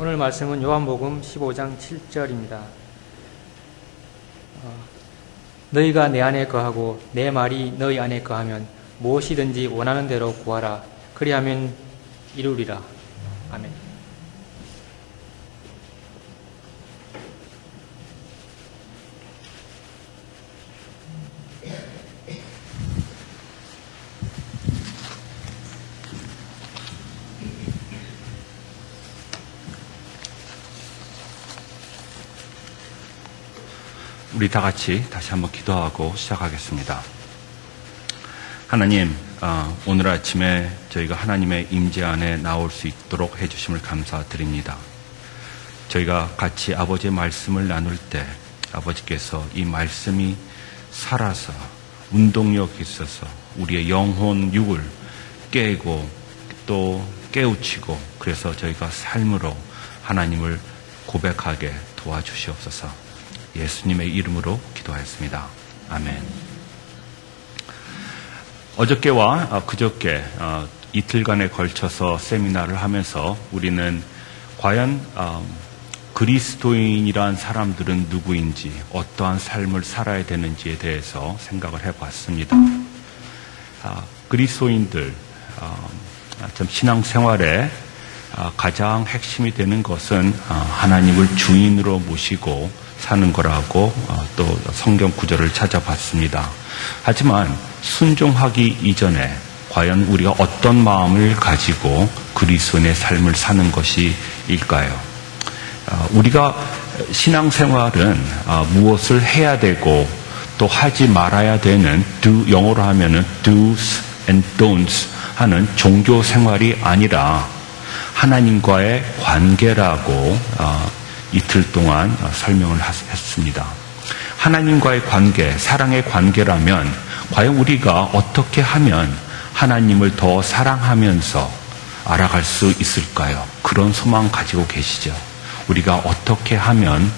오늘 말씀은 요한복음 15장 7절입니다. 너희가 내 안에 거하고 내 말이 너희 안에 거하면 무엇이든지 원하는 대로 구하라. 그리하면 이루리라. 아멘. 우리 다 같이 다시 한번 기도하고 시작하겠습니다. 하나님, 오늘 아침에 저희가 하나님의 임재 안에 나올 수 있도록 해주심을 감사드립니다. 저희가 같이 아버지의 말씀을 나눌 때 아버지께서 이 말씀이 살아서 운동력이 있어서 우리의 영혼 육을 깨고 또 깨우치고 그래서 저희가 삶으로 하나님을 고백하게 도와주시옵소서. 예수님의 이름으로 기도하였습니다. 아멘. 어저께와 그저께 이틀간에 걸쳐서 세미나를 하면서 우리는 과연 그리스도인이란 사람들은 누구인지 어떠한 삶을 살아야 되는지에 대해서 생각을 해봤습니다. 그리스도인들 신앙생활에 가장 핵심이 되는 것은 하나님을 주인으로 모시고 사는 거라고 또 성경 구절을 찾아봤습니다. 하지만 순종하기 이전에 과연 우리가 어떤 마음을 가지고 그리스도인의 삶을 사는 것일까요? 우리가 신앙생활은 무엇을 해야 되고 또 하지 말아야 되는 영어로 하면은 do's and don'ts 하는 종교 생활이 아니라 하나님과의 관계라고 이틀 동안 설명을 했습니다. 하나님과의 관계, 사랑의 관계라면 과연 우리가 어떻게 하면 하나님을 더 사랑하면서 알아갈 수 있을까요? 그런 소망 가지고 계시죠. 우리가 어떻게 하면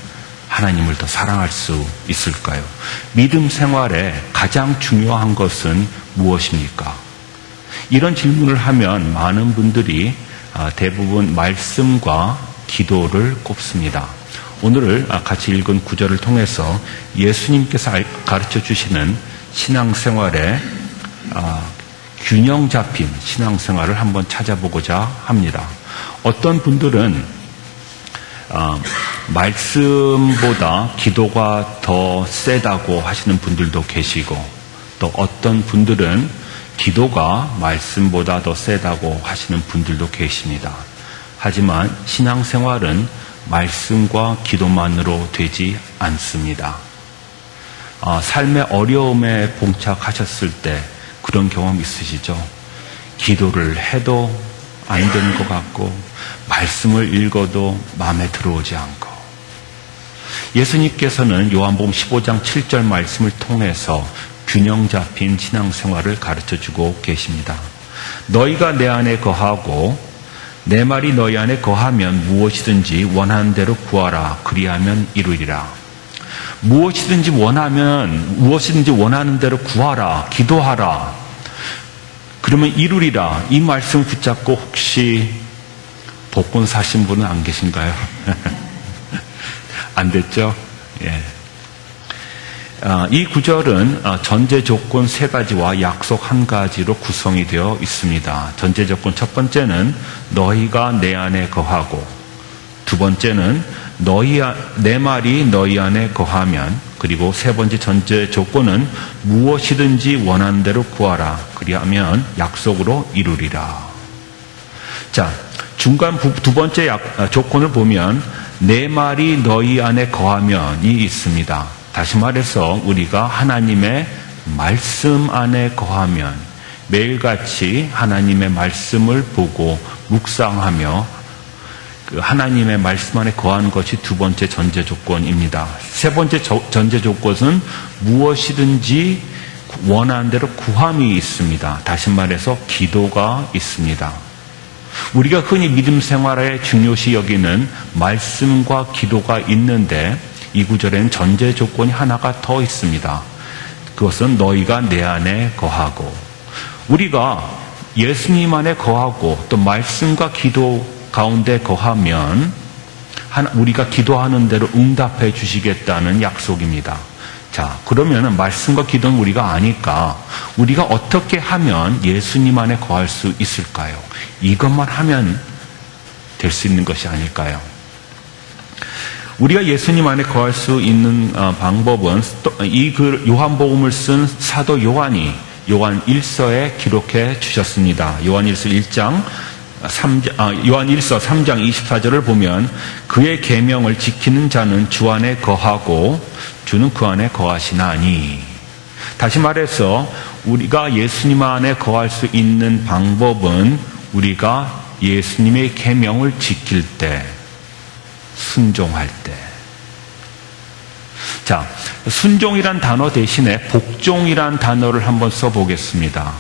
하나님을 더 사랑할 수 있을까요? 믿음 생활에 가장 중요한 것은 무엇입니까? 이런 질문을 하면 많은 분들이 대부분 말씀과 기도를 꼽습니다. 오늘 같이 읽은 구절을 통해서 예수님께서 가르쳐 주시는 신앙생활의 균형 잡힌 신앙생활을 한번 찾아보고자 합니다. 어떤 분들은 말씀보다 기도가 더 세다고 하시는 분들도 계시고 또 어떤 분들은 기도가 말씀보다 더 세다고 하시는 분들도 계십니다. 하지만 신앙생활은 말씀과 기도만으로 되지 않습니다. 삶의 어려움에 봉착하셨을 때 그런 경험 있으시죠? 기도를 해도 안 되는 것 같고 말씀을 읽어도 마음에 들어오지 않고 예수님께서는 요한복음 15장 7절 말씀을 통해서 균형 잡힌 신앙생활을 가르쳐주고 계십니다. 너희가 내 안에 거하고 내 말이 너희 안에 거하면 무엇이든지 원하는 대로 구하라. 그리하면 이루리라. 무엇이든지 원하는 대로 구하라. 기도하라. 그러면 이루리라. 이 말씀 붙잡고 혹시 복권 사신 분은 안 계신가요? 안 됐죠? 예. 이 구절은 전제 조건 3가지와 약속 1가지로 구성이 되어 있습니다. 전제 조건 첫 번째는 너희가 내 안에 거하고 두 번째는 내 말이 너희 안에 거하면 그리고 세 번째 전제 조건은 무엇이든지 원하는 대로 구하라. 그리하면 약속으로 이루리라. 자, 중간 두 번째 조건을 보면 내 말이 너희 안에 거하면이 있습니다. 다시 말해서 우리가 하나님의 말씀 안에 거하면 매일같이 하나님의 말씀을 보고 묵상하며 그 하나님의 말씀 안에 거하는 것이 두 번째 전제 조건입니다. 세 번째 전제 조건은 무엇이든지 원하는 대로 구함이 있습니다. 다시 말해서 기도가 있습니다. 우리가 흔히 믿음 생활에 중요시 여기는 말씀과 기도가 있는데 이 구절에는 전제 조건이 하나가 더 있습니다. 그것은 너희가 내 안에 거하고 우리가 예수님 안에 거하고 또 말씀과 기도 가운데 거하면 우리가 기도하는 대로 응답해 주시겠다는 약속입니다. 자, 그러면은 말씀과 기도는 우리가 아니까 우리가 어떻게 하면 예수님 안에 거할 수 있을까요? 이것만 하면 될 수 있는 것이 아닐까요? 우리가 예수님 안에 거할 수 있는 방법은 이 요한복음을 쓴 사도 요한이 요한 1서에 기록해 주셨습니다. 요한 1서 3장 24절을 보면 그의 계명을 지키는 자는 주 안에 거하고 주는 그 안에 거하시나니. 다시 말해서 우리가 예수님 안에 거할 수 있는 방법은 우리가 예수님의 계명을 지킬 때, 순종할 때. 자, 순종이란 단어 대신에 복종이란 단어를 한번 써보겠습니다.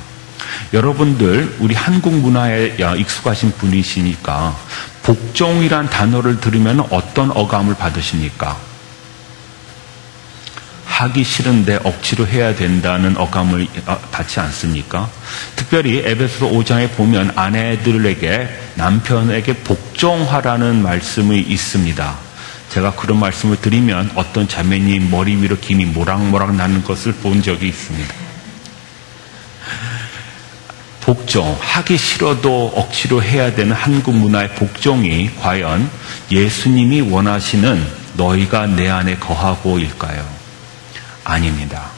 여러분들 우리 한국 문화에 익숙하신 분이시니까 복종이란 단어를 들으면 어떤 어감을 받으십니까? 하기 싫은데 억지로 해야 된다는 어감을 받지 않습니까? 특별히 에베소서 5장에 보면 아내들에게 남편에게 복종하라는 말씀이 있습니다. 제가 그런 말씀을 드리면 어떤 자매님 머리 위로 김이 모락모락 나는 것을 본 적이 있습니다. 복종, 하기 싫어도 억지로 해야 되는 한국 문화의 복종이 과연 예수님이 원하시는 너희가 내 안에 거하고일까요? 아닙니다.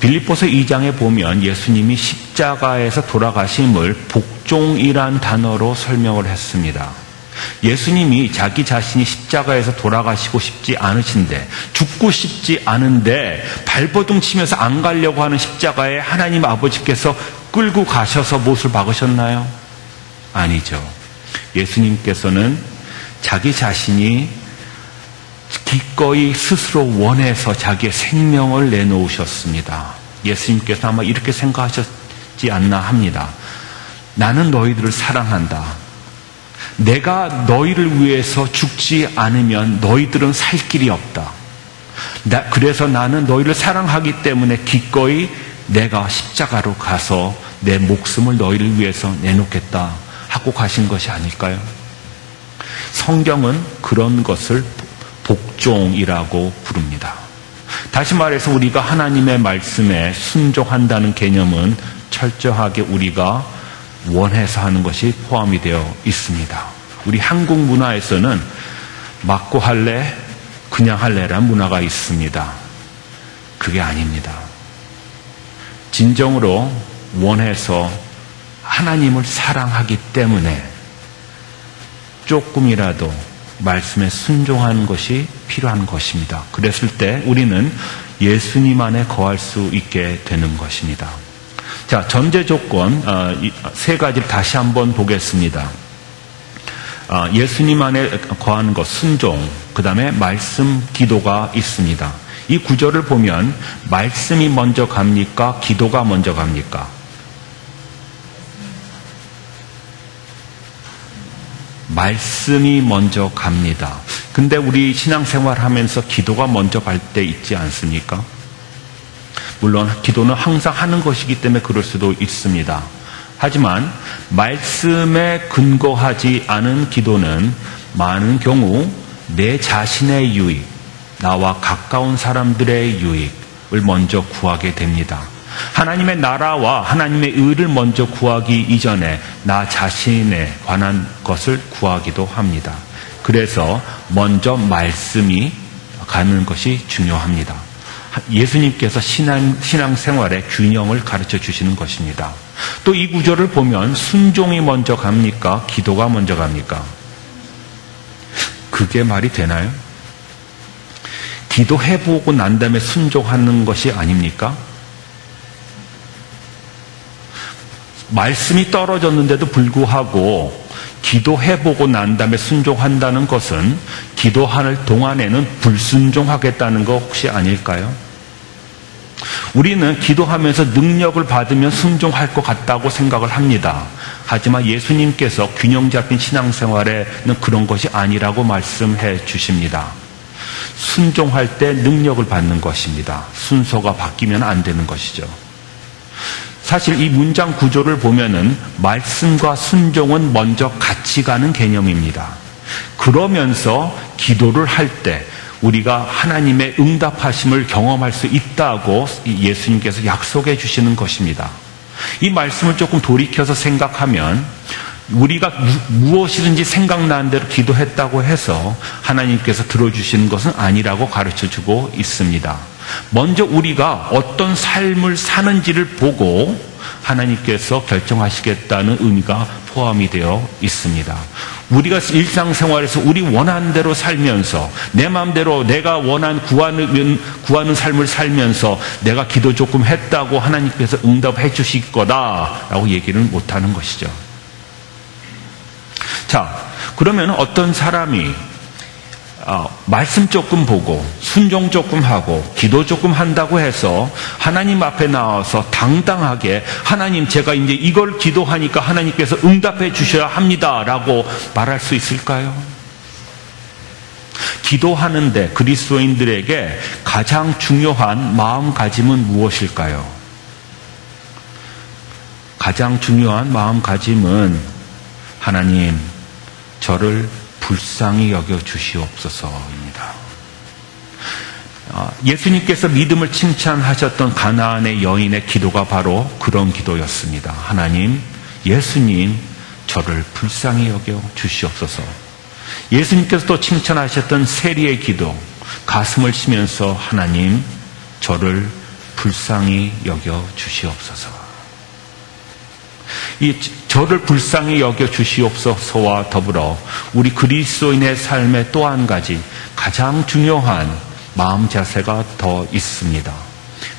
빌립보서 2장에 보면 예수님이 십자가에서 돌아가심을 복종이란 단어로 설명을 했습니다. 예수님이 자기 자신이 십자가에서 돌아가시고 싶지 않으신데, 죽고 싶지 않은데 발버둥 치면서 안 가려고 하는 십자가에 하나님 아버지께서 끌고 가셔서 못을 박으셨나요? 아니죠. 예수님께서는 자기 자신이 기꺼이 스스로 원해서 자기의 생명을 내놓으셨습니다. 예수님께서 아마 이렇게 생각하셨지 않나 합니다. 나는 너희들을 사랑한다. 내가 너희를 위해서 죽지 않으면 너희들은 살 길이 없다. 그래서 나는 너희를 사랑하기 때문에 기꺼이 내가 십자가로 가서 내 목숨을 너희를 위해서 내놓겠다 하고 가신 것이 아닐까요? 성경은 그런 것을 복종이라고 부릅니다. 다시 말해서 우리가 하나님의 말씀에 순종한다는 개념은 철저하게 우리가 원해서 하는 것이 포함이 되어 있습니다. 우리 한국 문화에서는 맞고 할래, 그냥 할래라는 문화가 있습니다. 그게 아닙니다. 진정으로 원해서 하나님을 사랑하기 때문에 조금이라도 말씀에 순종하는 것이 필요한 것입니다. 그랬을 때 우리는 예수님 안에 거할 수 있게 되는 것입니다. 자, 전제 조건 세 가지를 다시 한번 보겠습니다. 예수님 안에 거하는 것, 순종, 그 다음에 말씀, 기도가 있습니다. 이 구절을 보면 말씀이 먼저 갑니까? 기도가 먼저 갑니까? 말씀이 먼저 갑니다. 근데 우리 신앙생활 하면서 기도가 먼저 갈 때 있지 않습니까? 물론 기도는 항상 하는 것이기 때문에 그럴 수도 있습니다. 하지만 말씀에 근거하지 않은 기도는 많은 경우 내 자신의 유익, 나와 가까운 사람들의 유익을 먼저 구하게 됩니다. 하나님의 나라와 하나님의 의를 먼저 구하기 이전에 나 자신에 관한 것을 구하기도 합니다. 그래서 먼저 말씀이 가는 것이 중요합니다. 예수님께서 신앙생활의 균형을 가르쳐 주시는 것입니다. 또 이 구절을 보면 순종이 먼저 갑니까? 기도가 먼저 갑니까? 그게 말이 되나요? 기도해보고 난 다음에 순종하는 것이 아닙니까? 말씀이 떨어졌는데도 불구하고 기도해보고 난 다음에 순종한다는 것은 기도하는 동안에는 불순종하겠다는 거 혹시 아닐까요? 우리는 기도하면서 능력을 받으면 순종할 것 같다고 생각을 합니다. 하지만 예수님께서 균형 잡힌 신앙생활에는 그런 것이 아니라고 말씀해 주십니다. 순종할 때 능력을 받는 것입니다. 순서가 바뀌면 안 되는 것이죠. 사실 이 문장 구조를 보면은 말씀과 순종은 먼저 같이 가는 개념입니다. 그러면서 기도를 할 때 우리가 하나님의 응답하심을 경험할 수 있다고 예수님께서 약속해 주시는 것입니다. 이 말씀을 조금 돌이켜서 생각하면 우리가 무엇이든지 생각나는 대로 기도했다고 해서 하나님께서 들어주시는 것은 아니라고 가르쳐주고 있습니다. 먼저 우리가 어떤 삶을 사는지를 보고 하나님께서 결정하시겠다는 의미가 포함이 되어 있습니다. 우리가 일상생활에서 우리 원하는 대로 살면서 내 마음대로 내가 구하는 삶을 살면서 내가 기도 조금 했다고 하나님께서 응답해 주실 거다라고 얘기를 못하는 것이죠. 자, 그러면 어떤 사람이 말씀 조금 보고 순종 조금 하고 기도 조금 한다고 해서 하나님 앞에 나와서 당당하게 하나님 제가 이제 이걸 기도하니까 하나님께서 응답해 주셔야 합니다라고 말할 수 있을까요? 기도하는데 그리스도인들에게 가장 중요한 마음가짐은 무엇일까요? 가장 중요한 마음가짐은 하나님 저를 불쌍히 여겨 주시옵소서입니다. 예수님께서 믿음을 칭찬하셨던 가나안의 여인의 기도가 바로 그런 기도였습니다. 하나님, 예수님, 저를 불쌍히 여겨 주시옵소서. 예수님께서 또 칭찬하셨던 세리의 기도, 가슴을 치면서 하나님, 저를 불쌍히 여겨 주시옵소서. 이 저를 불쌍히 여겨 주시옵소서와 더불어 우리 그리스도인의 삶의 또 한 가지 가장 중요한 마음 자세가 더 있습니다.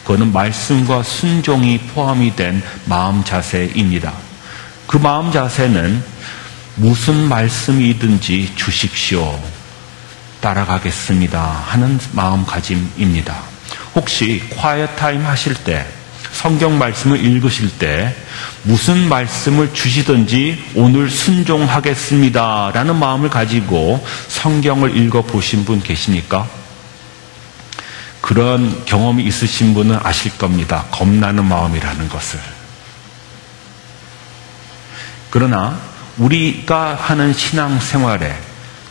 그거는 말씀과 순종이 포함이 된 마음 자세입니다. 그 마음 자세는 무슨 말씀이든지 주십시오. 따라가겠습니다. 하는 마음가짐입니다. 혹시 quiet 타임 하실 때 성경 말씀을 읽으실 때 무슨 말씀을 주시든지 오늘 순종하겠습니다 라는 마음을 가지고 성경을 읽어보신 분 계십니까? 그런 경험이 있으신 분은 아실 겁니다. 겁나는 마음이라는 것을. 그러나 우리가 하는 신앙생활에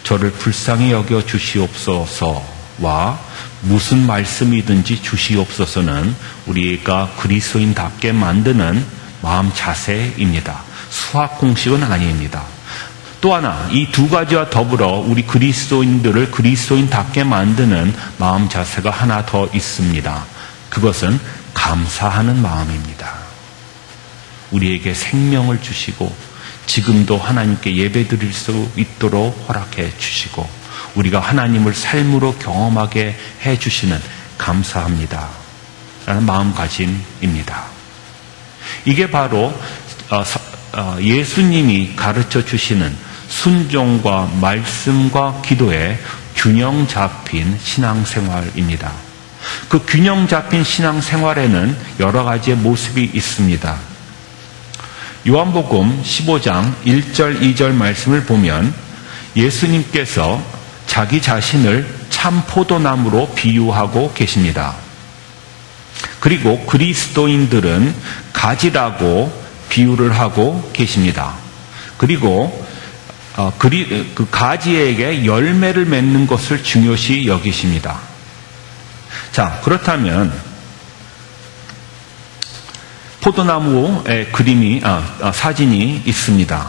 저를 불쌍히 여겨 주시옵소서와 무슨 말씀이든지 주시옵소서는 우리가 그리스도인답게 만드는 마음 자세입니다. 수학 공식은 아닙니다. 또 하나 이 두 가지와 더불어 우리 그리스도인들을 그리스도인답게 만드는 마음 자세가 하나 더 있습니다. 그것은 감사하는 마음입니다. 우리에게 생명을 주시고 지금도 하나님께 예배드릴 수 있도록 허락해 주시고 우리가 하나님을 삶으로 경험하게 해주시는 감사합니다 라는 마음가짐입니다. 이게 바로 예수님이 가르쳐 주시는 순종과 말씀과 기도의 균형 잡힌 신앙생활입니다. 그 균형 잡힌 신앙생활에는 여러 가지의 모습이 있습니다. 요한복음 15장 1절 2절 말씀을 보면 예수님께서 자기 자신을 참 포도나무로 비유하고 계십니다. 그리고 그리스도인들은 가지라고 비유를 하고 계십니다. 그리고 그 가지에게 열매를 맺는 것을 중요시 여기십니다. 자, 그렇다면 포도나무의 사진이 있습니다.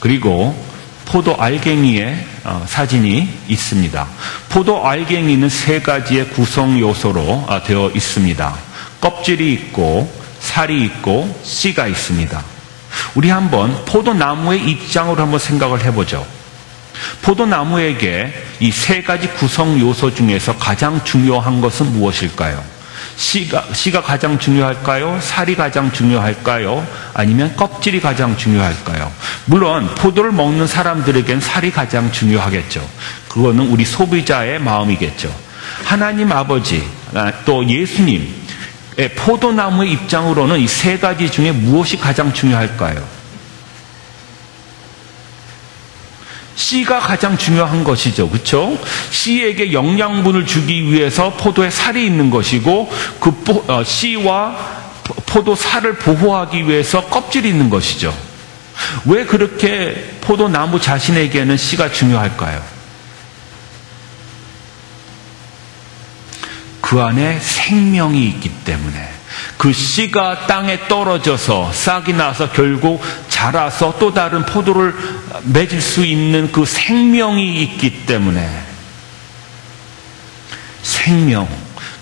그리고 포도 알갱이의 사진이 있습니다. 포도 알갱이는 세 가지의 구성 요소로 되어 있습니다. 껍질이 있고 살이 있고 씨가 있습니다. 우리 한번 포도나무의 입장으로 한번 생각을 해보죠. 포도나무에게 이 세 가지 구성 요소 중에서 가장 중요한 것은 무엇일까요? 씨가 가장 중요할까요? 살이 가장 중요할까요? 아니면 껍질이 가장 중요할까요? 물론 포도를 먹는 사람들에겐 살이 가장 중요하겠죠. 그거는 우리 소비자의 마음이겠죠. 하나님 아버지 또 예수님 포도나무의 입장으로는 이 세 가지 중에 무엇이 가장 중요할까요? 씨가 가장 중요한 것이죠. 그렇죠? 씨에게 영양분을 주기 위해서 포도에 살이 있는 것이고 그 씨와 포도 살을 보호하기 위해서 껍질이 있는 것이죠. 왜 그렇게 포도나무 자신에게는 씨가 중요할까요? 그 안에 생명이 있기 때문에, 그 씨가 땅에 떨어져서 싹이 나서 결국 자라서 또 다른 포도를 맺을 수 있는 그 생명이 있기 때문에, 생명,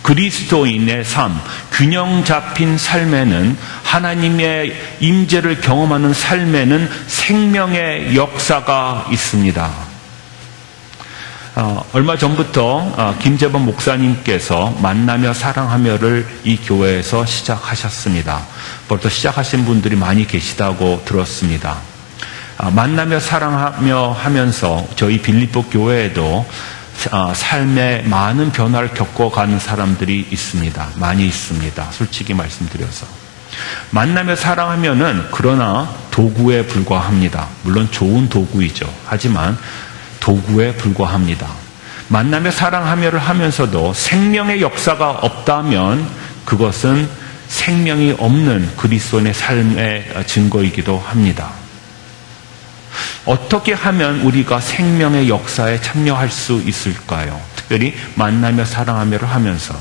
그리스도인의 삶, 균형 잡힌 삶에는, 하나님의 임재를 경험하는 삶에는 생명의 역사가 있습니다. 얼마 전부터 김재범 목사님께서 만나며 사랑하며를 이 교회에서 시작하셨습니다. 벌써 시작하신 분들이 많이 계시다고 들었습니다. 만나며 사랑하며 하면서 저희 빌립보 교회에도 삶에 많은 변화를 겪어가는 사람들이 있습니다. 많이 있습니다. 솔직히 말씀드려서. 만나며 사랑하면은 그러나 도구에 불과합니다. 물론 좋은 도구이죠. 하지만 도구에 불과합니다. 만나며 사랑하며를 하면서도 생명의 역사가 없다면 그것은 생명이 없는 그리스도인의 삶의 증거이기도 합니다. 어떻게 하면 우리가 생명의 역사에 참여할 수 있을까요? 특별히 만나며 사랑하며를 하면서.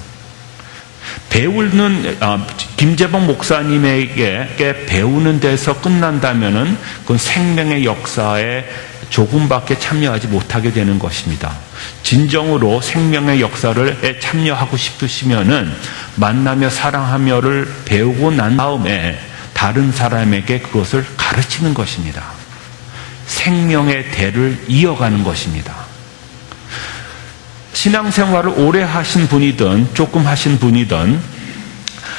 배우는, 김재봉 목사님에게 배우는 데서 끝난다면은 그건 생명의 역사에 조금밖에 참여하지 못하게 되는 것입니다. 진정으로 생명의 역사를 참여하고 싶으시면은 만나며 사랑하며를 배우고 난 다음에 다른 사람에게 그것을 가르치는 것입니다. 생명의 대를 이어가는 것입니다. 신앙생활을 오래 하신 분이든 조금 하신 분이든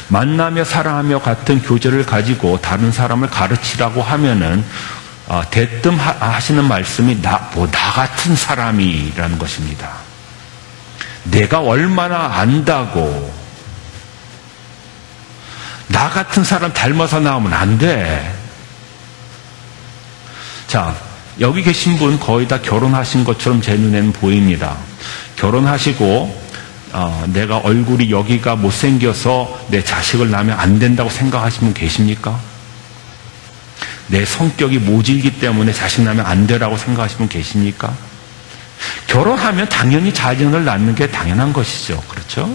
만나며 사랑하며 같은 교제를 가지고 다른 사람을 가르치라고 하면은 대뜸 하시는 말씀이 나 같은 사람이라는 것입니다. 내가 얼마나 안다고 나 같은 사람 닮아서 나오면 안 돼. 자, 여기 계신 분 거의 다 결혼하신 것처럼 제 눈에는 보입니다. 결혼하시고 내가 얼굴이 여기가 못생겨서 내 자식을 낳으면 안 된다고 생각하시는 분 계십니까? 내 성격이 모질기 때문에 자식 낳으면 안 되라고 생각하시는 분 계십니까? 결혼하면 당연히 자녀를 낳는 게 당연한 것이죠. 그렇죠?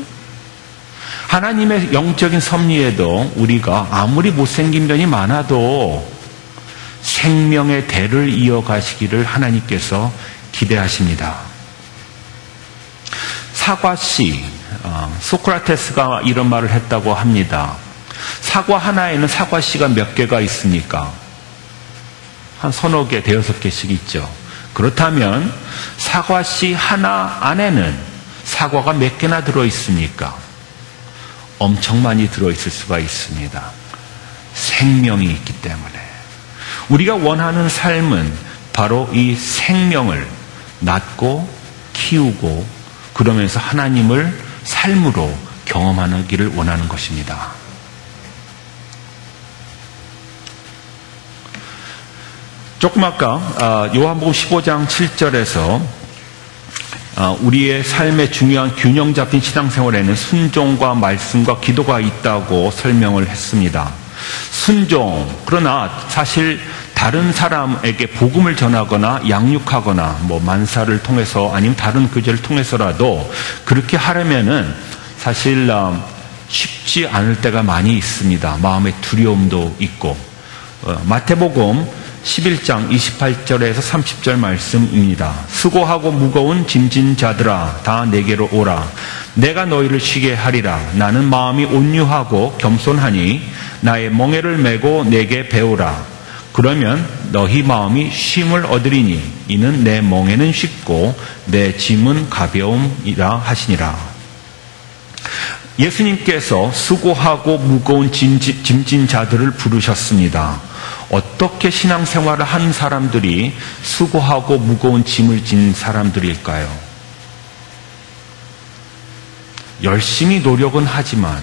하나님의 영적인 섭리에도 우리가 아무리 못생긴 면이 많아도 생명의 대를 이어가시기를 하나님께서 기대하십니다. 사과씨, 소크라테스가 이런 말을 했다고 합니다. 사과 하나에는 사과씨가 몇 개가 있습니까? 한 서너 개, 대여섯 개씩 있죠. 그렇다면 사과씨 하나 안에는 사과가 몇 개나 들어있습니까? 엄청 많이 들어있을 수가 있습니다. 생명이 있기 때문에. 우리가 원하는 삶은 바로 이 생명을 낳고 키우고 그러면서 하나님을 삶으로 경험하기를 원하는 것입니다. 조금 아까 요한복음 15장 7절에서 우리의 삶의 중요한 균형 잡힌 신앙생활에는 순종과 말씀과 기도가 있다고 설명을 했습니다. 순종, 그러나 사실 다른 사람에게 복음을 전하거나 양육하거나 만사를 통해서 아니면 다른 교제를 통해서라도 그렇게 하려면은 사실 쉽지 않을 때가 많이 있습니다. 마음의 두려움도 있고. 마태복음 11장 28절에서 30절 말씀입니다. 수고하고 무거운 짐진 자들아 다 내게로 오라. 내가 너희를 쉬게 하리라. 나는 마음이 온유하고 겸손하니 나의 멍에를 메고 내게 배우라. 그러면 너희 마음이 쉼을 얻으리니 이는 내 멍에는 쉽고 내 짐은 가벼움이라 하시니라. 예수님께서 수고하고 무거운 짐진 자들을 부르셨습니다. 어떻게 신앙생활을 하는 사람들이 수고하고 무거운 짐을 진 사람들일까요? 열심히 노력은 하지만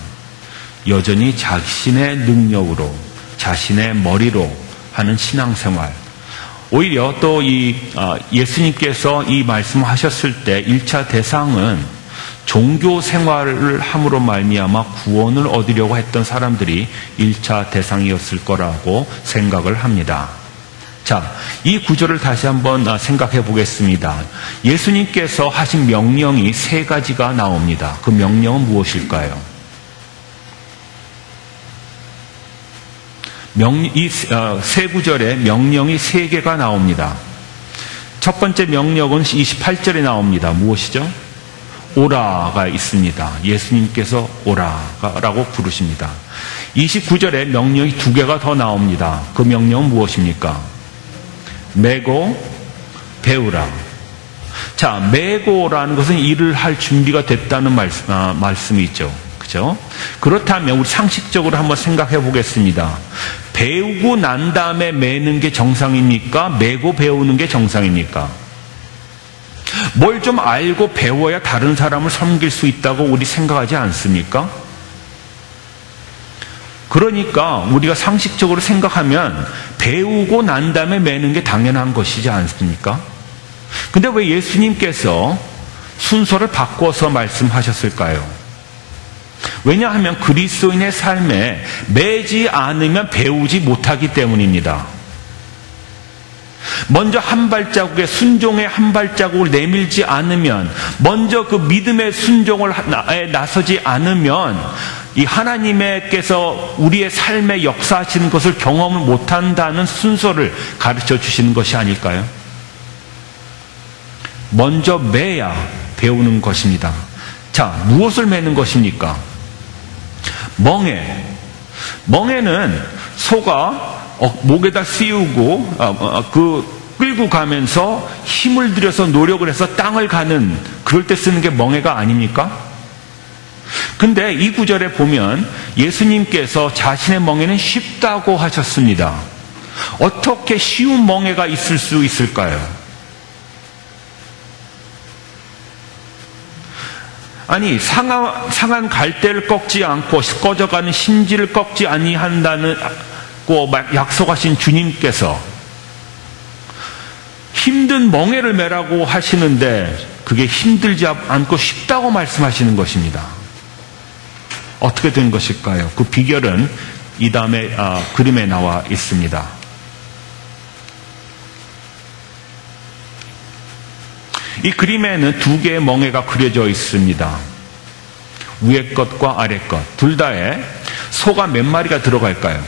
여전히 자신의 능력으로, 자신의 머리로 하는 신앙생활. 오히려 또 예수님께서 이 말씀하셨을 때 1차 대상은 종교 생활을 함으로 말미암아 구원을 얻으려고 했던 사람들이 1차 대상이었을 거라고 생각을 합니다. 자, 이 구절을 다시 한번 생각해 보겠습니다. 예수님께서 하신 명령이 세 가지가 나옵니다. 그 명령은 무엇일까요? 이 세 구절에 명령이 세 개가 나옵니다. 첫 번째 명령은 28절에 나옵니다. 무엇이죠? 오라가 있습니다. 예수님께서 오라라고 부르십니다. 29절에 명령이 두 개가 더 나옵니다. 그 명령은 무엇입니까? 메고 배우라. 자, 메고라는 것은 일을 할 준비가 됐다는 말씀이죠. 그죠? 그렇다면 우리 상식적으로 한번 생각해 보겠습니다. 배우고 난 다음에 매는 게 정상입니까? 메고 배우는 게 정상입니까? 뭘 좀 알고 배워야 다른 사람을 섬길 수 있다고 우리 생각하지 않습니까? 그러니까 우리가 상식적으로 생각하면 배우고 난 다음에 매는 게 당연한 것이지 않습니까? 근데 왜 예수님께서 순서를 바꿔서 말씀하셨을까요? 왜냐하면 그리스도인의 삶에 매지 않으면 배우지 못하기 때문입니다. 먼저 한 발자국에 순종의 한 발자국을 내밀지 않으면, 먼저 그 믿음의 순종을 나서지 않으면 이 하나님께서 우리의 삶에 역사하시는 것을 경험을 못한다는 순서를 가르쳐 주시는 것이 아닐까요? 먼저 매야 배우는 것입니다. 자, 무엇을 매는 것입니까? 멍에. 멍에는 소가 목에다 씌우고 끌고 가면서 힘을 들여서 노력을 해서 땅을 가는, 그럴 때 쓰는 게 멍에가 아닙니까? 근데 이 구절에 보면 예수님께서 자신의 멍에는 쉽다고 하셨습니다. 어떻게 쉬운 멍에가 있을 수 있을까요? 아니, 상한 갈대를 꺾지 않고 꺼져가는 심지를 꺾지 아니한다고 약속하신 주님께서 힘든 멍에를 매라고 하시는데 그게 힘들지 않고 쉽다고 말씀하시는 것입니다. 어떻게 된 것일까요? 그 비결은 이 다음에 그림에 나와 있습니다. 이 그림에는 두 개의 멍에가 그려져 있습니다. 위에 것과 아래 것. 둘 다에 소가 몇 마리가 들어갈까요?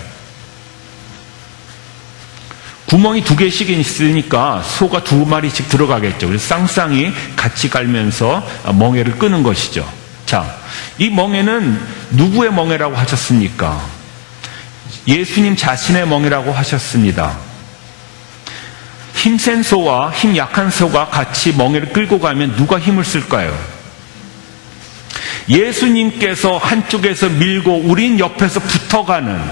구멍이 두 개씩 있으니까 소가 두 마리씩 들어가겠죠. 그래서 쌍쌍이 같이 갈면서 멍에를 끄는 것이죠. 자, 이 멍에는 누구의 멍에라고 하셨습니까? 예수님 자신의 멍에라고 하셨습니다. 힘센 소와 힘 약한 소가 같이 멍에를 끌고 가면 누가 힘을 쓸까요? 예수님께서 한쪽에서 밀고 우린 옆에서 붙어가는,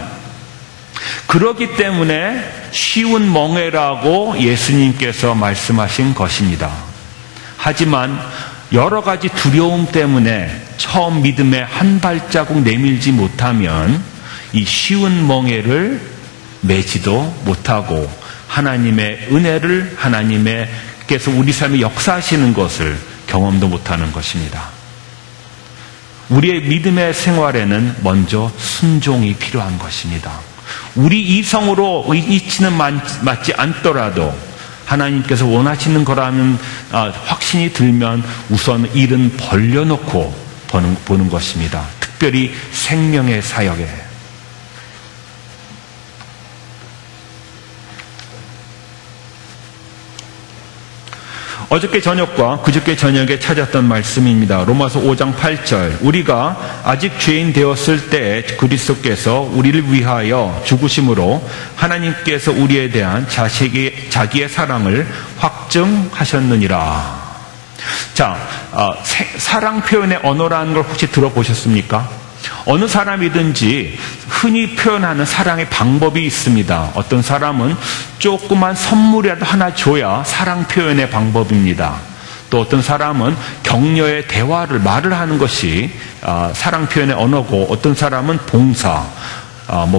그렇기 때문에 쉬운 멍에라고 예수님께서 말씀하신 것입니다. 하지만 여러 가지 두려움 때문에 처음 믿음에 한 발자국 내밀지 못하면 이 쉬운 멍에를 매지도 못하고 하나님의 은혜를, 하나님께서 우리 삶에 역사하시는 것을 경험도 못하는 것입니다. 우리의 믿음의 생활에는 먼저 순종이 필요한 것입니다. 우리 이성으로 이치는 맞지 않더라도 하나님께서 원하시는 거라는 확신이 들면 우선 일은 벌려놓고 보는 것입니다. 특별히 생명의 사역에. 어저께 저녁과 그저께 저녁에 찾았던 말씀입니다. 로마서 5장 8절. 우리가 아직 죄인 되었을 때 그리스도께서 우리를 위하여 죽으심으로 하나님께서 우리에 대한 자기의 사랑을 확증하셨느니라. 자, 사랑 표현의 언어라는 걸 혹시 들어보셨습니까? 어느 사람이든지 흔히 표현하는 사랑의 방법이 있습니다. 어떤 사람은 조그만 선물이라도 하나 줘야 사랑 표현의 방법입니다. 또 어떤 사람은 격려의 말을 하는 것이 사랑 표현의 언어고, 어떤 사람은 봉사,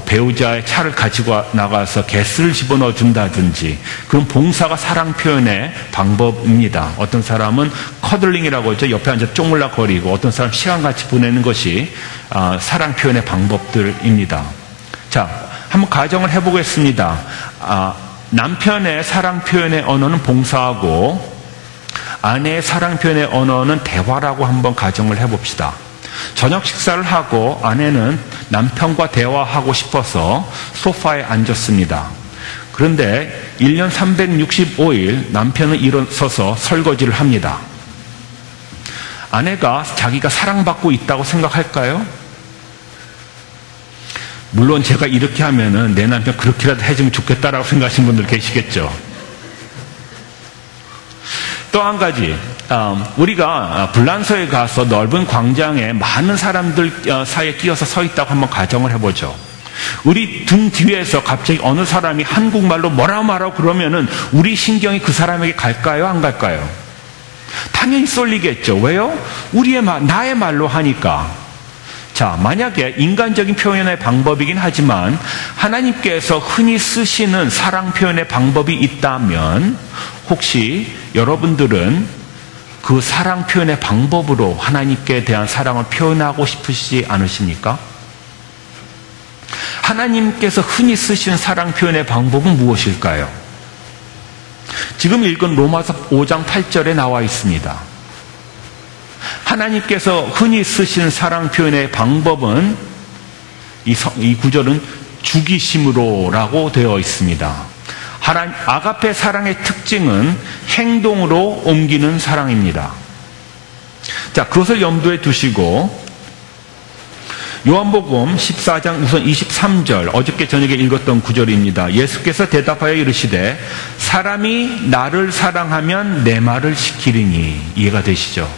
배우자의 차를 가지고 나가서 가스를 집어넣어 준다든지, 그런 봉사가 사랑 표현의 방법입니다. 어떤 사람은 커들링이라고 하죠. 옆에 앉아 쪼물락거리고, 어떤 사람 시간 같이 보내는 것이 사랑 표현의 방법들입니다. 자, 한번 가정을 해보겠습니다. 남편의 사랑 표현의 언어는 봉사하고 아내의 사랑 표현의 언어는 대화라고 한번 가정을 해봅시다. 저녁 식사를 하고 아내는 남편과 대화하고 싶어서 소파에 앉았습니다. 그런데 1년 365일 남편은 일어서서 설거지를 합니다. 아내가 자기가 사랑받고 있다고 생각할까요? 물론 제가 이렇게 하면은 내 남편 그렇게라도 해주면 좋겠다라고 생각하시는 분들 계시겠죠. 또 한 가지, 우리가 불란서에 가서 넓은 광장에 많은 사람들 사이에 끼어서 서 있다고 한번 가정을 해보죠. 우리 등 뒤에서 갑자기 어느 사람이 한국말로 뭐라 말하고 그러면은 우리 신경이 그 사람에게 갈까요? 안 갈까요? 당연히 쏠리겠죠. 왜요? 나의 말로 하니까. 자, 만약에 인간적인 표현의 방법이긴 하지만 하나님께서 흔히 쓰시는 사랑 표현의 방법이 있다면 혹시 여러분들은 그 사랑 표현의 방법으로 하나님께 대한 사랑을 표현하고 싶으시지 않으십니까? 하나님께서 흔히 쓰시는 사랑 표현의 방법은 무엇일까요? 지금 읽은 로마서 5장 8절에 나와 있습니다. 하나님께서 흔히 쓰시는 사랑 표현의 방법은 이 구절은 죽이심으로라고 되어 있습니다. 아가페 사랑의 특징은 행동으로 옮기는 사랑입니다. 자, 그것을 염두에 두시고 요한복음 14장 우선 23절 어저께 저녁에 읽었던 구절입니다. 예수께서 대답하여 이르시되 사람이 나를 사랑하면 내 말을 지키리니. 이해가 되시죠?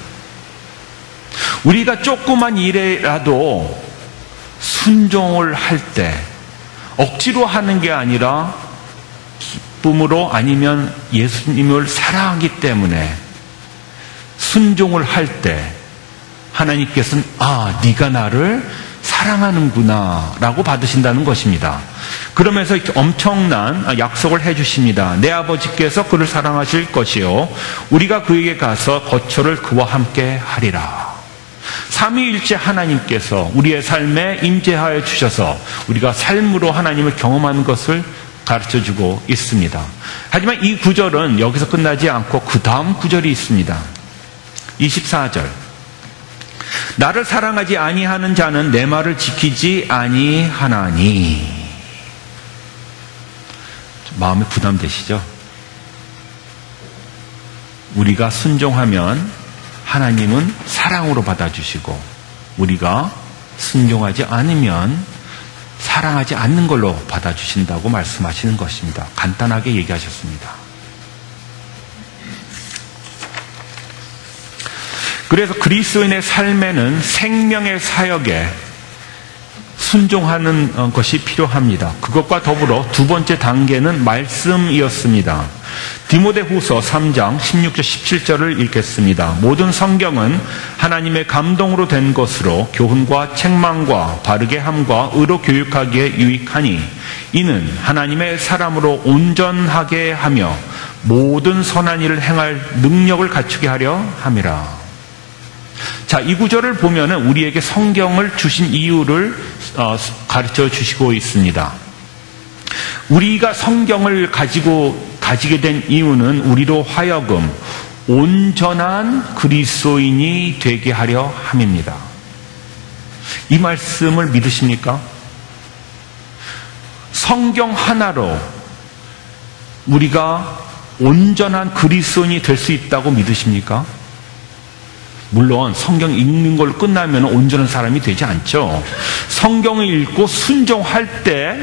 우리가 조그만 일에라도 순종을 할 때 억지로 하는 게 아니라 기쁨으로 아니면 예수님을 사랑하기 때문에 순종을 할 때 하나님께서는 네가 나를 사랑하는구나 라고 받으신다는 것입니다. 그러면서 엄청난 약속을 해주십니다. 내 아버지께서 그를 사랑하실 것이요 우리가 그에게 가서 거처를 그와 함께 하리라. 삼위일체 하나님께서 우리의 삶에 임재하여 주셔서 우리가 삶으로 하나님을 경험하는 것을 가르쳐주고 있습니다. 하지만 이 구절은 여기서 끝나지 않고 그 다음 구절이 있습니다. 24절 나를 사랑하지 아니하는 자는 내 말을 지키지 아니하나니. 마음에 부담되시죠? 우리가 순종하면 하나님은 사랑으로 받아주시고 우리가 순종하지 않으면 사랑하지 않는 걸로 받아주신다고 말씀하시는 것입니다. 간단하게 얘기하셨습니다. 그래서 그리스도인의 삶에는 생명의 사역에 순종하는 것이 필요합니다. 그것과 더불어 두 번째 단계는 말씀이었습니다. 디모데후서 3장 16절 17절을 읽겠습니다. 모든 성경은 하나님의 감동으로 된 것으로 교훈과 책망과 바르게 함과 의로 교육하기에 유익하니 이는 하나님의 사람으로 온전하게 하며 모든 선한 일을 행할 능력을 갖추게 하려 함이라. 자, 이 구절을 보면은 우리에게 성경을 주신 이유를 가르쳐 주시고 있습니다. 우리가 성경을 가지게 된 이유는 우리로 하여금 온전한 그리스도인이 되게 하려 함입니다. 이 말씀을 믿으십니까? 성경 하나로 우리가 온전한 그리스도인이 될 수 있다고 믿으십니까? 물론 성경 읽는 걸 끝나면 온전한 사람이 되지 않죠. 성경을 읽고 순종할 때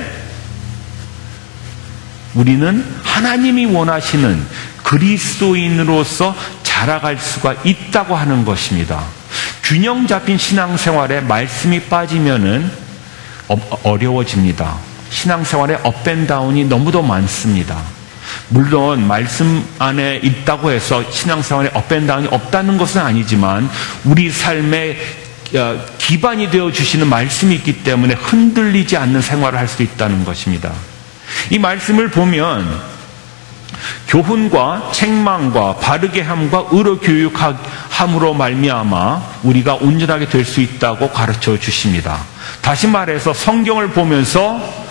우리는 하나님이 원하시는 그리스도인으로서 자라갈 수가 있다고 하는 것입니다. 균형 잡힌 신앙생활에 말씀이 빠지면은 어려워집니다. 신앙생활에 업앤다운이 너무도 많습니다. 물론 말씀 안에 있다고 해서 신앙생활에 업앤다운이 없다는 것은 아니지만 우리 삶의 기반이 되어주시는 말씀이 있기 때문에 흔들리지 않는 생활을 할 수 있다는 것입니다. 이 말씀을 보면 교훈과 책망과 바르게 함과 의로 교육함으로 말미암아 우리가 온전하게 될 수 있다고 가르쳐 주십니다. 다시 말해서 성경을 보면서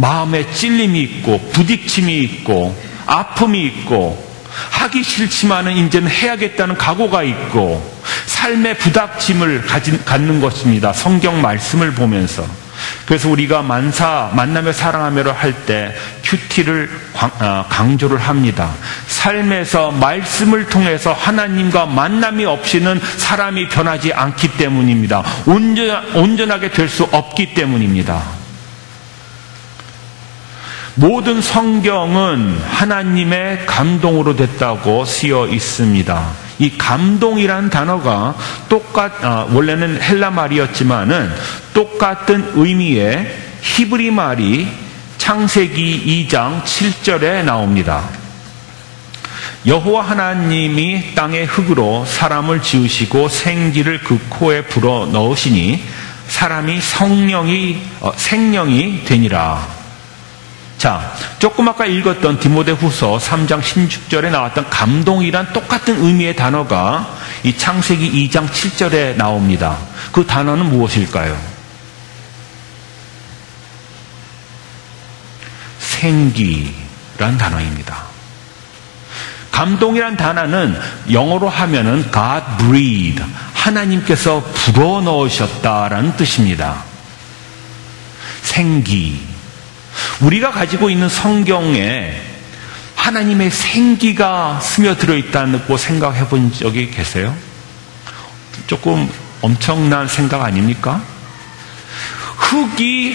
마음에 찔림이 있고 부딪힘이 있고 아픔이 있고 하기 싫지만은 이제는 해야겠다는 각오가 있고 삶의 부닥침을 갖는 것입니다. 성경 말씀을 보면서. 그래서 우리가 만나며 사랑하며를 할 때 큐티를 강조를 합니다. 삶에서 말씀을 통해서 하나님과 만남이 없이는 사람이 변하지 않기 때문입니다. 온전하게 될 수 없기 때문입니다. 모든 성경은 하나님의 감동으로 됐다고 쓰여 있습니다. 이 감동이란 단어가 원래는 헬라 말이었지만은 똑같은 의미의 히브리 말이 창세기 2장 7절에 나옵니다. 여호와 하나님이 땅의 흙으로 사람을 지으시고 생기를 그 코에 불어 넣으시니 사람이 생명이 되니라. 자, 조금 아까 읽었던 디모데후서 3장 16절에 나왔던 감동이란 똑같은 의미의 단어가 이 창세기 2장 7절에 나옵니다. 그 단어는 무엇일까요? 생기란 단어입니다. 감동이란 단어는 영어로 하면은 God breathed, 하나님께서 불어넣으셨다라는 뜻입니다. 생기. 우리가 가지고 있는 성경에 하나님의 생기가 스며들어 있다고 생각해 본 적이 계세요? 조금 엄청난 생각 아닙니까? 흙이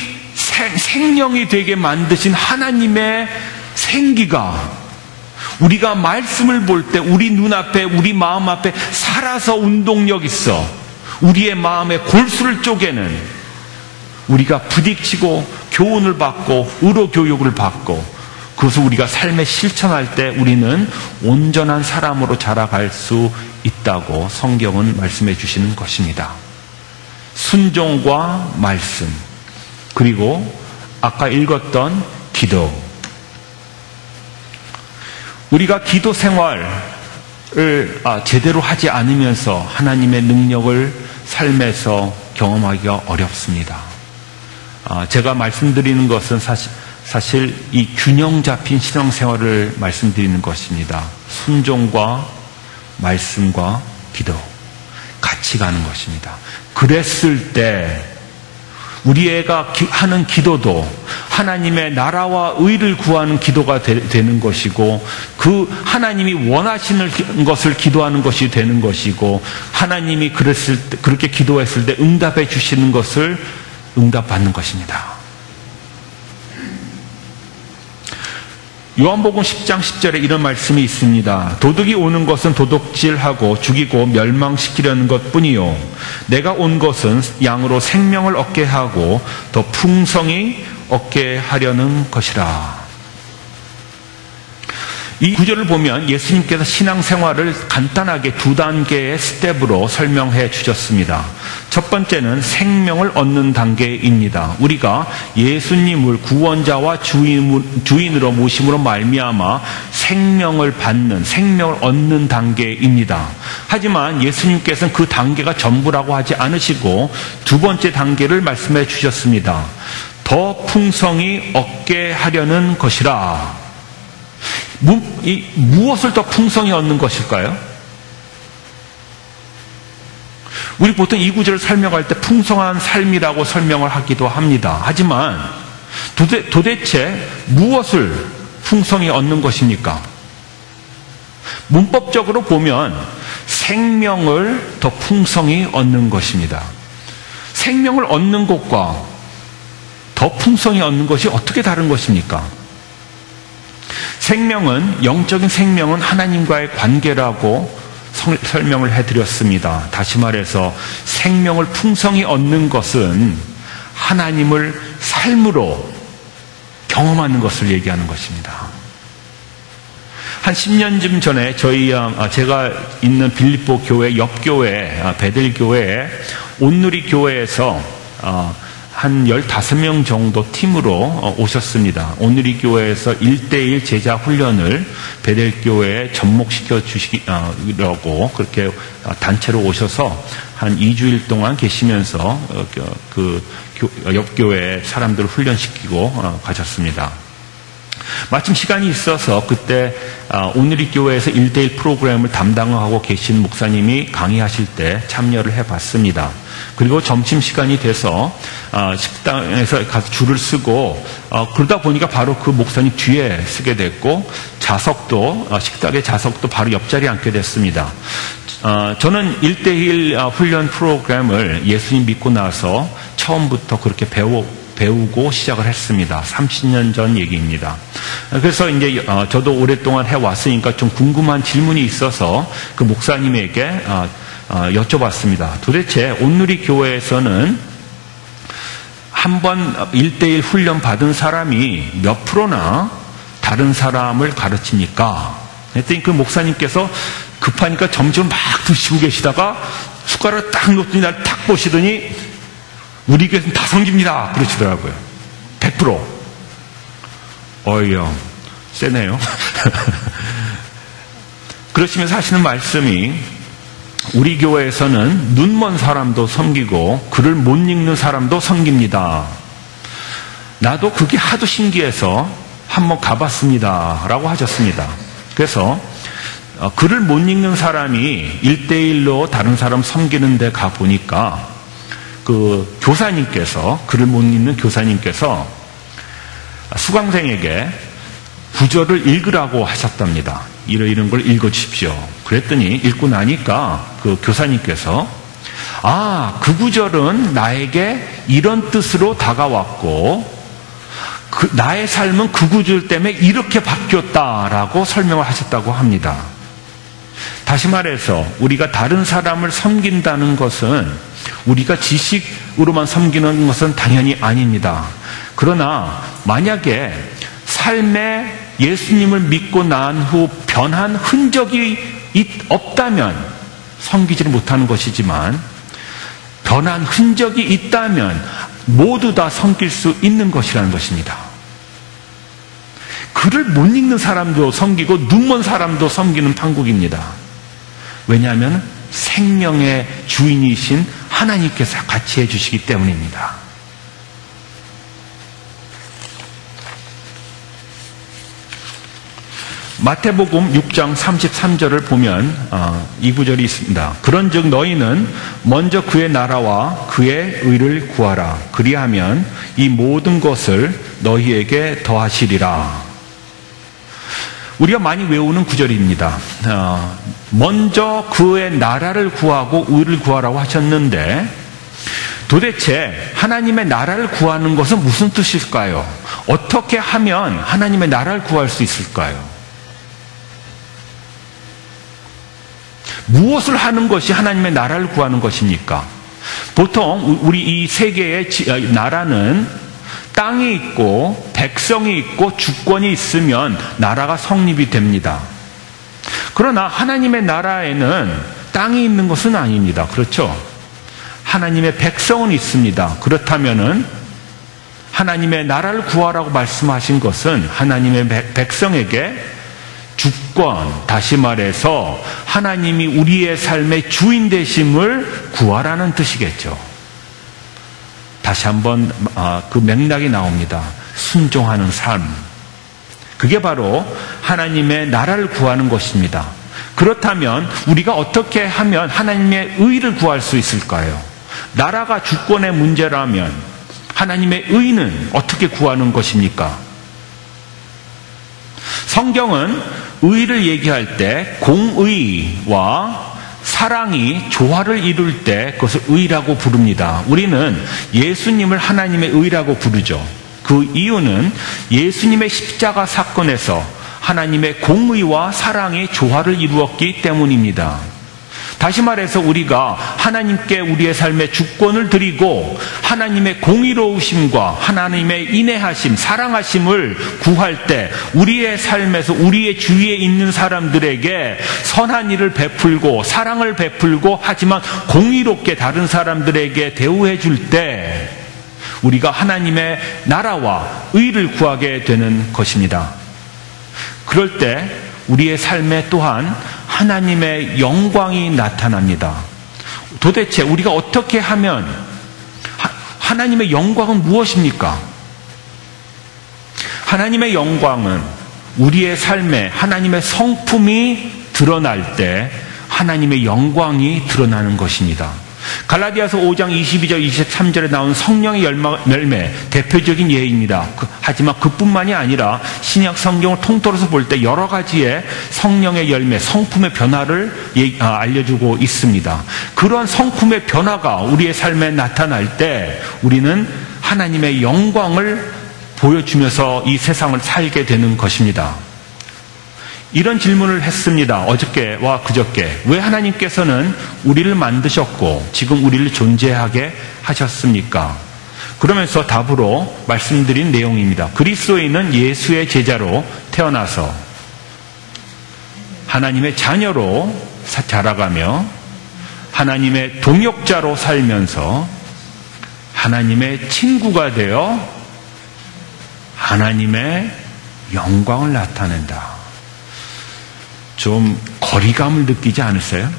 생명이 되게 만드신 하나님의 생기가 우리가 말씀을 볼 때 우리 눈앞에, 우리 마음 앞에 살아서 운동력 있어 우리의 마음에 골수를 쪼개는, 우리가 부딪히고 교훈을 받고 의로 교육을 받고 그것을 우리가 삶에 실천할 때 우리는 온전한 사람으로 자라갈 수 있다고 성경은 말씀해 주시는 것입니다. 순종과 말씀, 그리고 아까 읽었던 기도. 우리가 기도 생활을 제대로 하지 않으면서 하나님의 능력을 삶에서 경험하기가 어렵습니다. 제가 말씀드리는 것은 사실 이 균형 잡힌 신앙생활을 말씀드리는 것입니다. 순종과 말씀과 기도 같이 가는 것입니다. 그랬을 때 우리 애가 하는 기도도 하나님의 나라와 의를 구하는 기도가 되는 것이고, 그 하나님이 원하시는 것을 기도하는 것이 되는 것이고, 하나님이 그렇게 기도했을 때 응답해 주시는 것을 응답받는 것입니다. 요한복음 10장 10절에 이런 말씀이 있습니다. 도둑이 오는 것은 도둑질하고 죽이고 멸망시키려는 것뿐이요, 내가 온 것은 양으로 생명을 얻게 하고 더 풍성히 얻게 하려는 것이라. 이 구절을 보면 예수님께서 신앙생활을 간단하게 두 단계의 스텝으로 설명해 주셨습니다. 첫 번째는 생명을 얻는 단계입니다. 우리가 예수님을 구원자와 주인으로 모심으로 말미암아 생명을 받는, 생명을 얻는 단계입니다. 하지만 예수님께서는 그 단계가 전부라고 하지 않으시고 두 번째 단계를 말씀해 주셨습니다. 더 풍성히 얻게 하려는 것이라. 무엇을 더 풍성히 얻는 것일까요? 우리 보통 이 구절을 설명할 때 풍성한 삶이라고 설명을 하기도 합니다. 하지만 도대체 무엇을 풍성히 얻는 것입니까? 문법적으로 보면 생명을 더 풍성히 얻는 것입니다. 생명을 얻는 것과 더 풍성히 얻는 것이 어떻게 다른 것입니까? 영적인 생명은 하나님과의 관계라고 설명을 해드렸습니다. 다시 말해서 생명을 풍성히 얻는 것은 하나님을 삶으로 경험하는 것을 얘기하는 것입니다. 한 10년쯤 전에 제가 있는 빌립보 교회 옆 교회, 베델 교회에 온누리 교회에서 한 15명 정도 팀으로 오셨습니다. 오늘이 교회에서 1대1 제자 훈련을 베델교회에 접목시켜 주시려고 그렇게 단체로 오셔서 한 2주일 동안 계시면서 그 옆교회 사람들을 훈련시키고 가셨습니다. 마침 시간이 있어서 그때 오늘이 교회에서 1대1 프로그램을 담당하고 계신 목사님이 강의하실 때 참여를 해봤습니다. 그리고 점심시간이 돼서 식당에서 가서 줄을 쓰고 그러다 보니까 바로 그 목사님 뒤에 쓰게 됐고 자석도 식탁의 자석도 바로 옆자리에 앉게 됐습니다. 저는 1대1 훈련 프로그램을 예수님 믿고 나서 처음부터 그렇게 배우고 시작을 했습니다. 30년 전 얘기입니다. 그래서 이제 저도 오랫동안 해왔으니까 좀 궁금한 질문이 있어서 그 목사님에게 여쭤봤습니다. 도대체 온누리 교회에서는 한번 1대1 훈련 받은 사람이 몇 프로나 다른 사람을 가르칩니까? 그랬더니 그 목사님께서 급하니까 점점 막 드시고 계시다가 숟가락을 딱 놓더니 날 탁 보시더니 우리 교회는 다 섬깁니다. 그러시더라고요. 100%. 어이요. 세네요. 그러시면서 하시는 말씀이 우리 교회에서는 눈먼 사람도 섬기고 글을 못 읽는 사람도 섬깁니다. 나도 그게 하도 신기해서 한번 가봤습니다. 라고 하셨습니다. 그래서 글을 못 읽는 사람이 1대1로 다른 사람 섬기는 데 가보니까 그 교사님께서, 글을 못 읽는 교사님께서 수강생에게 구절을 읽으라고 하셨답니다. 이런 걸 읽어주십시오. 그랬더니 읽고 나니까 그 교사님께서 그 구절은 나에게 이런 뜻으로 다가왔고 나의 삶은 그 구절 때문에 이렇게 바뀌었다라고 설명을 하셨다고 합니다. 다시 말해서 우리가 다른 사람을 섬긴다는 것은 우리가 지식으로만 섬기는 것은 당연히 아닙니다. 그러나 만약에 삶에 예수님을 믿고 난 후 변한 흔적이 없다면 섬기지를 못하는 것이지만 변한 흔적이 있다면 모두 다 섬길 수 있는 것이라는 것입니다. 글을 못 읽는 사람도 섬기고 눈먼 사람도 섬기는 판국입니다. 왜냐하면 생명의 주인이신 하나님께서 같이 해주시기 때문입니다. 마태복음 6장 33절을 보면 이 구절이 있습니다. 그런즉 너희는 먼저 그의 나라와 그의 의를 구하라. 그리하면 이 모든 것을 너희에게 더하시리라. 우리가 많이 외우는 구절입니다. 먼저 그의 나라를 구하고 의를 구하라고 하셨는데 도대체 하나님의 나라를 구하는 것은 무슨 뜻일까요? 어떻게 하면 하나님의 나라를 구할 수 있을까요? 무엇을 하는 것이 하나님의 나라를 구하는 것입니까? 보통 우리 이 세계의 나라는 땅이 있고 백성이 있고 주권이 있으면 나라가 성립이 됩니다. 그러나 하나님의 나라에는 땅이 있는 것은 아닙니다. 그렇죠? 하나님의 백성은 있습니다. 그렇다면은 하나님의 나라를 구하라고 말씀하신 것은 하나님의 백성에게 주권, 다시 말해서 하나님이 우리의 삶의 주인 되심을 구하라는 뜻이겠죠. 다시 한번 그 맥락이 나옵니다. 순종하는 삶. 그게 바로 하나님의 나라를 구하는 것입니다. 그렇다면 우리가 어떻게 하면 하나님의 의를 구할 수 있을까요? 나라가 주권의 문제라면 하나님의 의는 어떻게 구하는 것입니까? 성경은 의를 얘기할 때 공의와 사랑이 조화를 이룰 때 그것을 의라고 부릅니다. 우리는 예수님을 하나님의 의라고 부르죠. 그 이유는 예수님의 십자가 사건에서 하나님의 공의와 사랑이 조화를 이루었기 때문입니다. 다시 말해서 우리가 하나님께 우리의 삶의 주권을 드리고 하나님의 공의로우심과 하나님의 인애하심, 사랑하심을 구할 때 우리의 삶에서 우리의 주위에 있는 사람들에게 선한 일을 베풀고 사랑을 베풀고 하지만 공의롭게 다른 사람들에게 대우해 줄 때 우리가 하나님의 나라와 의를 구하게 되는 것입니다. 그럴 때 우리의 삶에 또한 하나님의 영광이 나타납니다. 도대체 우리가 어떻게 하면 하나님의 영광은 무엇입니까? 하나님의 영광은 우리의 삶에 하나님의 성품이 드러날 때 하나님의 영광이 드러나는 것입니다. 갈라디아서 5장 22절 23절에 나온 성령의 열매 대표적인 예입니다. 하지만 그뿐만이 아니라 신약 성경을 통틀어서 볼 때 여러 가지의 성령의 열매, 성품의 변화를 알려주고 있습니다. 그러한 성품의 변화가 우리의 삶에 나타날 때 우리는 하나님의 영광을 보여주면서 이 세상을 살게 되는 것입니다. 이런 질문을 했습니다. 어저께와 그저께. 왜 하나님께서는 우리를 만드셨고 지금 우리를 존재하게 하셨습니까? 그러면서 답으로 말씀드린 내용입니다. 그리스도인은 예수의 제자로 태어나서 하나님의 자녀로 자라가며 하나님의 동역자로 살면서 하나님의 친구가 되어 하나님의 영광을 나타낸다. 좀 거리감을 느끼지 않으세요?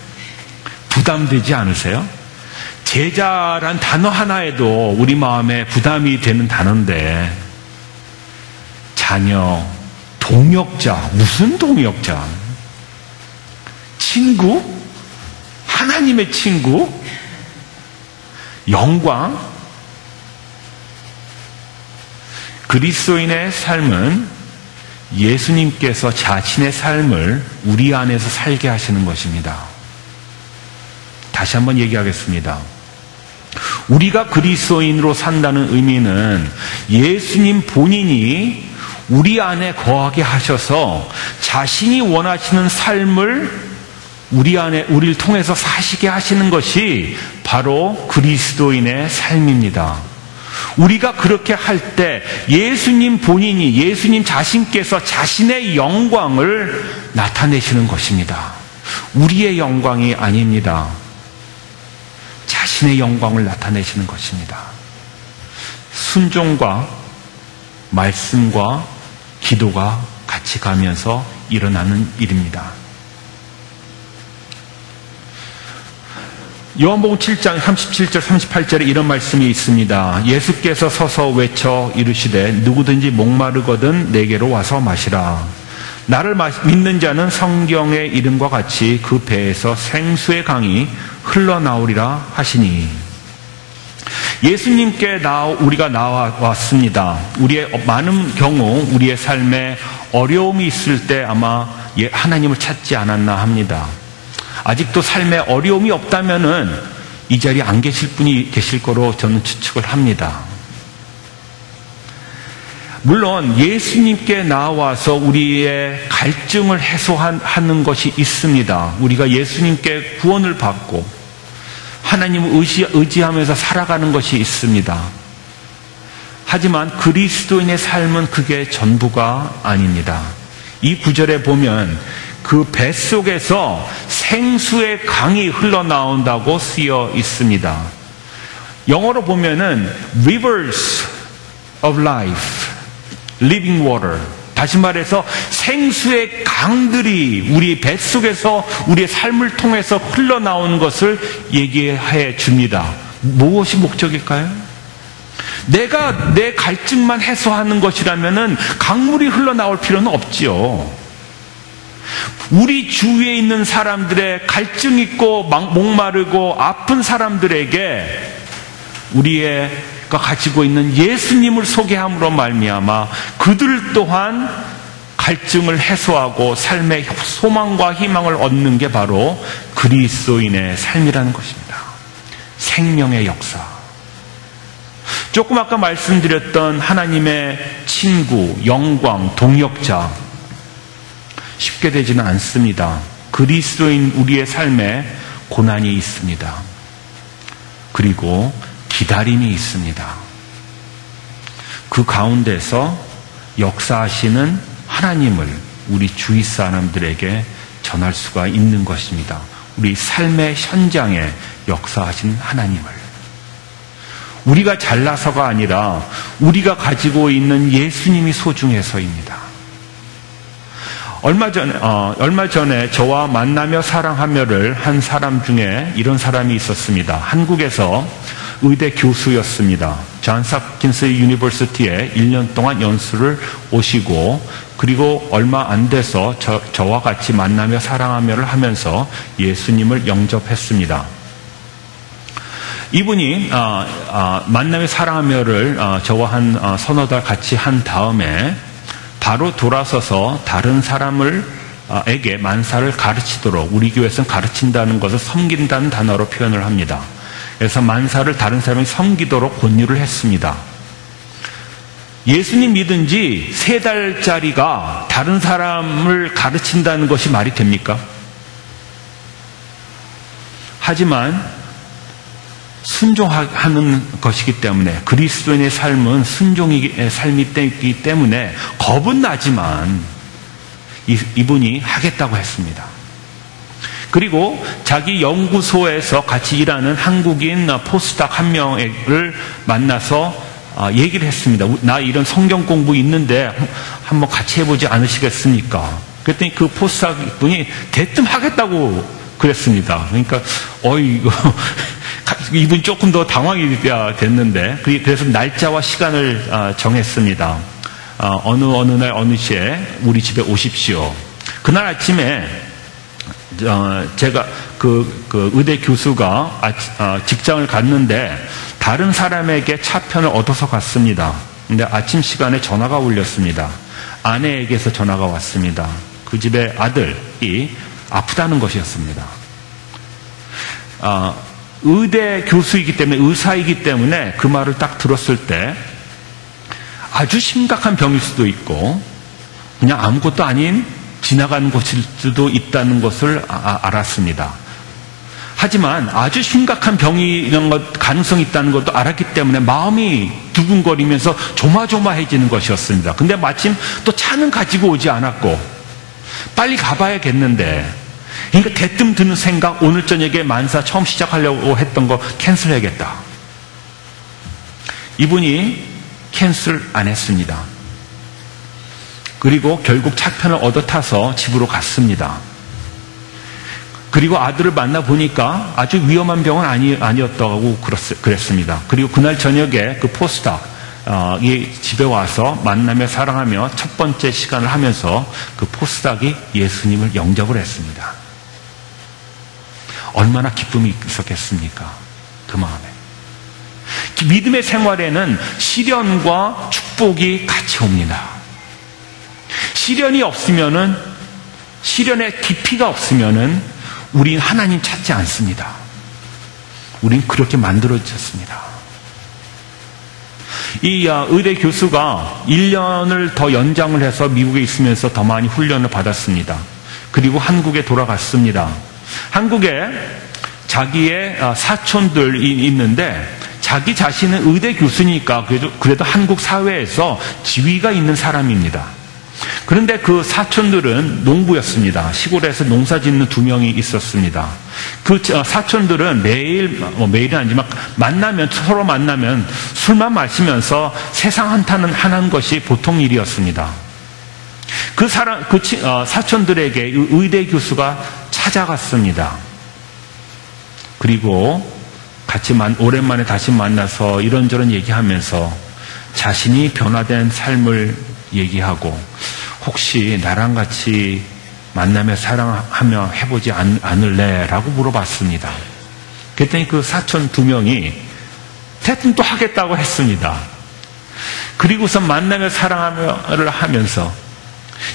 부담되지 않으세요? 제자란 단어 하나에도 우리 마음에 부담이 되는 단어인데 자녀, 동역자, 무슨 동역자? 친구? 하나님의 친구? 영광? 그리스도인의 삶은 예수님께서 자신의 삶을 우리 안에서 살게 하시는 것입니다. 다시 한번 얘기하겠습니다. 우리가 그리스도인으로 산다는 의미는 예수님 본인이 우리 안에 거하게 하셔서 자신이 원하시는 삶을 우리를 통해서 사시게 하시는 것이 바로 그리스도인의 삶입니다. 우리가 그렇게 할 때 예수님 본인이, 예수님 자신께서 자신의 영광을 나타내시는 것입니다. 우리의 영광이 아닙니다. 자신의 영광을 나타내시는 것입니다. 순종과 말씀과 기도가 같이 가면서 일어나는 일입니다. 요한복음 7장 37절 38절에 이런 말씀이 있습니다. 예수께서 서서 외쳐 이르시되 누구든지 목마르거든 내게로 와서 마시라. 나를 믿는 자는 성경의 이름과 같이 그 배에서 생수의 강이 흘러나오리라 하시니. 예수님께 우리가 나왔습니다. 우리의 많은 경우 우리의 삶에 어려움이 있을 때 아마 하나님을 찾지 않았나 합니다. 아직도 삶에 어려움이 없다면은 이 자리에 안 계실 분이 계실 거로 저는 추측을 합니다. 물론 예수님께 나와서 우리의 갈증을 해소하는 것이 있습니다. 우리가 예수님께 구원을 받고 하나님을 의지하면서 살아가는 것이 있습니다. 하지만 그리스도인의 삶은 그게 전부가 아닙니다. 이 구절에 보면 그 뱃속에서 생수의 강이 흘러나온다고 쓰여 있습니다. 영어로 보면은 rivers of life, living water. 다시 말해서 생수의 강들이 우리 뱃속에서 우리의 삶을 통해서 흘러나오는 것을 얘기해 줍니다. 무엇이 목적일까요? 내가 내 갈증만 해소하는 것이라면은 강물이 흘러나올 필요는 없지요. 우리 주위에 있는 사람들의 갈증 있고 목마르고 아픈 사람들에게 우리가 가지고 있는 예수님을 소개함으로 말미암아 그들 또한 갈증을 해소하고 삶의 소망과 희망을 얻는 게 바로 그리스도인의 삶이라는 것입니다. 생명의 역사. 조금 아까 말씀드렸던 하나님의 친구, 영광, 동역자 쉽게 되지는 않습니다. 그리스도인 우리의 삶에 고난이 있습니다. 그리고 기다림이 있습니다. 그 가운데서 역사하시는 하나님을 우리 주위 사람들에게 전할 수가 있는 것입니다. 우리 삶의 현장에 역사하신 하나님을. 우리가 잘나서가 아니라 우리가 가지고 있는 예수님이 소중해서입니다. 얼마 전에 저와 만나며 사랑하며를 한 사람 중에 이런 사람이 있었습니다. 한국에서 의대 교수였습니다. 존스 홉킨스 유니버시티에 1년 동안 연수를 오시고 그리고 얼마 안 돼서 저와 같이 만나며 사랑하며를 하면서 예수님을 영접했습니다. 이분이 만나며 사랑하며를 저와 한 서너 달 같이 한 다음에 바로 돌아서서 다른 사람에게 만사를 가르치도록, 우리 교회에서는 가르친다는 것을 섬긴다는 단어로 표현을 합니다. 그래서 만사를 다른 사람이 섬기도록 권유를 했습니다. 예수님 믿은 지 3달짜리가 다른 사람을 가르친다는 것이 말이 됩니까? 하지만 순종하는 것이기 때문에, 그리스도인의 삶은 순종의 삶이기 때문에 겁은 나지만 이분이 하겠다고 했습니다. 그리고 자기 연구소에서 같이 일하는 한국인 포스닥 한 명을 만나서 얘기를 했습니다. 나 이런 성경 공부 있는데 한번 같이 해보지 않으시겠습니까? 그랬더니 그 포스닥 분이 대뜸 하겠다고 그랬습니다. 그러니까 이분 조금 더 당황이 됐는데, 그래서 날짜와 시간을 정했습니다. 어느 날 어느 시에 우리 집에 오십시오. 그날 아침에 제가 그 의대 교수가 직장을 갔는데 다른 사람에게 차편을 얻어서 갔습니다. 근데 아침 시간에 전화가 울렸습니다. 아내에게서 전화가 왔습니다. 그 집의 아들이 아프다는 것이었습니다. 의대 교수이기 때문에, 의사이기 때문에 그 말을 딱 들었을 때 아주 심각한 병일 수도 있고 그냥 아무것도 아닌 지나가는 것일 수도 있다는 것을 알았습니다. 하지만 아주 심각한 병이 이런 것 가능성이 있다는 것도 알았기 때문에 마음이 두근거리면서 조마조마해지는 것이었습니다. 근데 마침 또 차는 가지고 오지 않았고 빨리 가봐야겠는데, 그러니까 대뜸 드는 생각, 오늘 저녁에 만사 처음 시작하려고 했던 거 캔슬해야겠다. 이분이 캔슬 안 했습니다. 그리고 결국 차편을 얻어 타서 집으로 갔습니다. 그리고 아들을 만나보니까 아주 위험한 병은 아니었다고 그랬습니다. 그리고 그날 저녁에 그 포스닥이 집에 와서 만나며 사랑하며 첫 번째 시간을 하면서 그 포스닥이 예수님을 영접을 했습니다. 얼마나 기쁨이 있었겠습니까? 그 마음에. 믿음의 생활에는 시련과 축복이 같이 옵니다. 시련이 없으면은, 시련의 깊이가 없으면은 우린 하나님 찾지 않습니다. 우린 그렇게 만들어졌습니다. 이 의대 교수가 1년을 더 연장을 해서 미국에 있으면서 더 많이 훈련을 받았습니다. 그리고 한국에 돌아갔습니다. 한국에 자기의 사촌들이 있는데 자기 자신은 의대 교수니까 그래도 한국 사회에서 지위가 있는 사람입니다. 그런데 그 사촌들은 농부였습니다. 시골에서 농사 짓는 2명이 있었습니다. 그 사촌들은 매일은 아니지만 서로 만나면 술만 마시면서 세상 한탄을 하는 것이 보통 일이었습니다. 그 사촌들에게 의대 교수가 찾아갔습니다. 그리고 오랜만에 다시 만나서 이런저런 얘기하면서 자신이 변화된 삶을 얘기하고, 혹시 나랑 같이 만나며 사랑하며 해보지 않을래? 라고 물어봤습니다. 그랬더니 그 사촌 2명이 대뜸 또 하겠다고 했습니다. 그리고서 만나며 사랑하며를 하면서,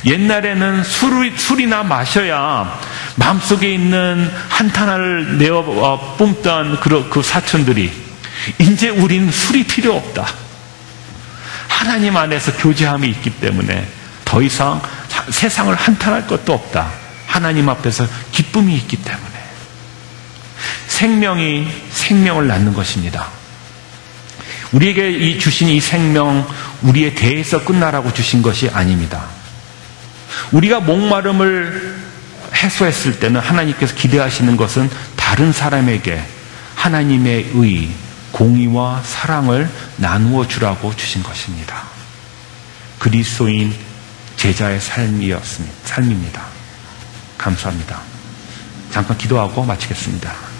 옛날에는 술이나 마셔야 마음속에 있는 한탄을 내어 뿜던 그 사촌들이, 이제 우린 술이 필요 없다. 하나님 안에서 교제함이 있기 때문에 더 이상 세상을 한탄할 것도 없다. 하나님 앞에서 기쁨이 있기 때문에. 생명이 생명을 낳는 것입니다. 우리에게 주신 이 생명, 우리에 대해서 끝나라고 주신 것이 아닙니다. 우리가 목마름을 해소했을 때는 하나님께서 기대하시는 것은 다른 사람에게 하나님의 의, 공의와 사랑을 나누어 주라고 주신 것입니다. 그리스도인 제자의 삶입니다. 감사합니다. 잠깐 기도하고 마치겠습니다.